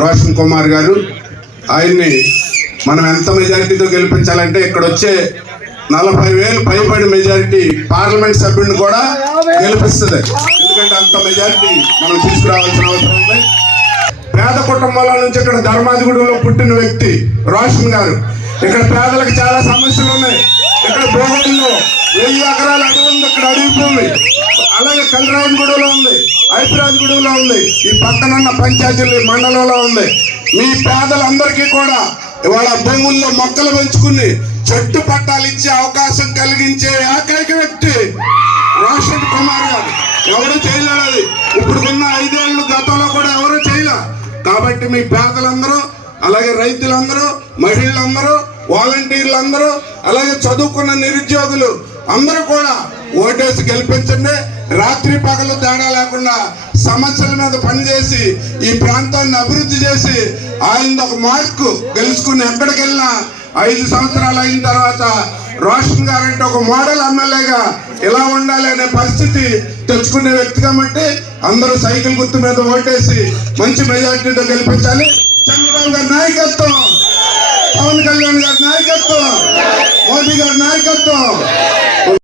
రోషన్ కుమార్ గారు, ఆయన్ని మనం ఎంత మెజారిటీతో గెలిపించాలంటే ఇక్కడ వచ్చే 40,000 పైబడి మెజారిటీ పార్లమెంట్ సభ్యుడిని కూడా గెలిపిస్తుంది. ఎందుకంటే అంత మెజారిటీ మనం తీసుకురావాల్సిన అవసరం ఉంది. పేద కుటుంబాల నుంచి ఇక్కడ ధర్మాధిగూడెంలో పుట్టిన వ్యక్తి రోషన్ గారు. ఇక్కడ పేదలకు చాలా సమస్యలు ఉన్నాయి. ఇక్కడ భూముల్లో 1000 ఎకరాల అడవి ఉంది. ఇక్కడ అడవి భూమి అలాగే కల్రాజగూడలో ఉంది, ఐపిరాజగూడలో ఉంది, ఈ పక్కనున్న పంచాయతీలు మండలంలో ఉంది. మీ పేదలందరికీ కూడా ఇవాళ భూముల్లో మొక్కలు పెంచుకుని చెట్టు పట్టాలు ఇచ్చే అవకాశం కలిగించే ఏకైక వ్యక్తి రోషన్ కుమార్ గారు. ఎవరు చేయలేరు అది. ఇప్పుడున్న 5 ఏళ్ళు గతంలో కూడా ఎవరు చేయలే. కాబట్టి మీ పేదలందరూ, అలాగే రైతులందరూ, మహిళలందరూ, వాలంటీర్లందరూ, అలాగే చదువుకున్న నిరుద్యోగులు అందరూ కూడా ఓటేసి గెలిపించండి. రాత్రి పగలు తేడా లేకుండా సమస్యల మీద పనిచేసి ఈ ప్రాంతాన్ని అభివృద్ధి చేసి ఆయన ఒక మార్కు గెలుచుకుని ఎక్కడికి వెళ్ళినా 5 సంవత్సరాలు అయిన తర్వాత రోషన్ గారు అంటే ఒక మోడల్ ఎమ్మెల్యేగా ఇలా ఉండాలి అనే పరిస్థితి తెచ్చుకునే వ్యక్తి. కాబట్టి అందరూ సైకిల్ గుర్తు మీద ఓటేసి మంచి మెజార్టీతో గెలిపించాలి. చంద్రబాబు గారి నాయకత్వం, పవన్ కళ్యాణ్ గారి నాయకత్వం, మోదీ గారి నాయకత్వం.